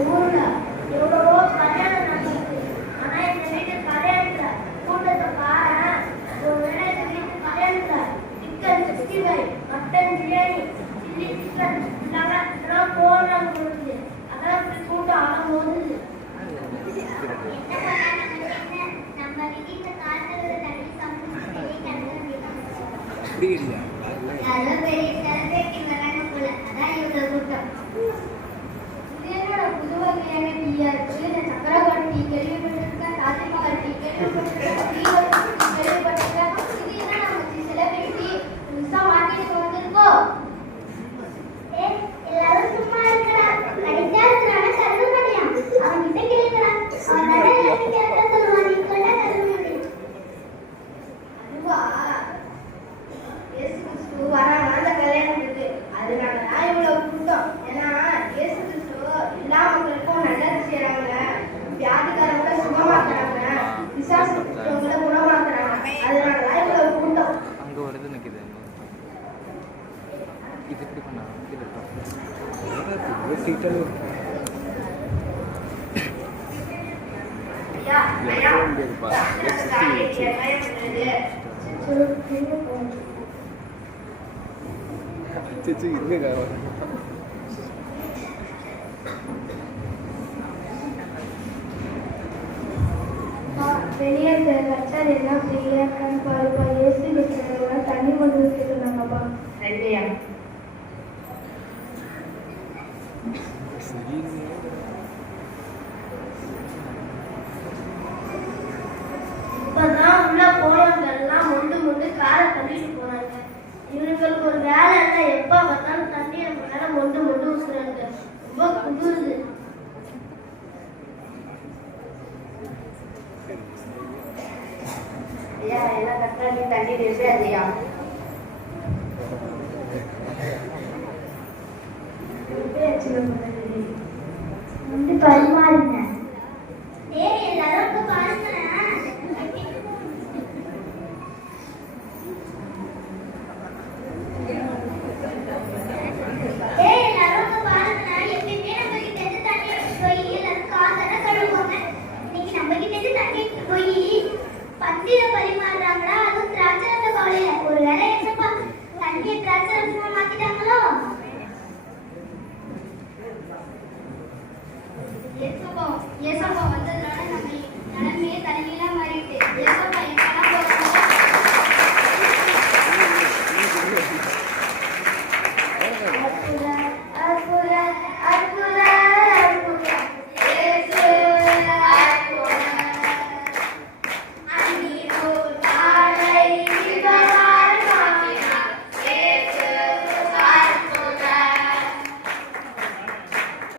ஊர்ல எவ்வளவோ கல்யாணம் நடந்துச்சு. ஆனா இந்த வீட்டு கல்யாணத்துல கூட்டத்தை பாரு. ஒரு வேளை இந்த வீட்டு கல்யாணத்துல chicken 65, mutton biryani, chilli chicken இதெல்லாம் போடுறாங்க போடுது. அதான் இப்படி கூட்டம் ஆகும் போது வெளியே கச்சாரி எல்லாம் ஃப்ரீயா இருக்கான்னு பாருப்பா. ஏசி வச்சுருக்காங்க, தண்ணி கொண்டு வச்சுருந்தாங்கப்பா. ரெண்டையா இப்பதான் உள்ள போனவங்கெல்லாம் முண்டு முண்டு காரை தள்ளிட்டு போறாங்க. இவனுங்களுக்கு ஒரு வேலை இல்லை. எப்ப பார்த்தாலும் தண்ணி நம்ம மேல மொண்டு மொண்டு ஊசுறாங்க. ரொம்ப குளிருது. ஐயா எல்லாம் கட்டாளி தண்ணி நிறுத்தி அதையா வந்து பரிமாறுங்க. எல்லாரும் பாருங்க. Yes,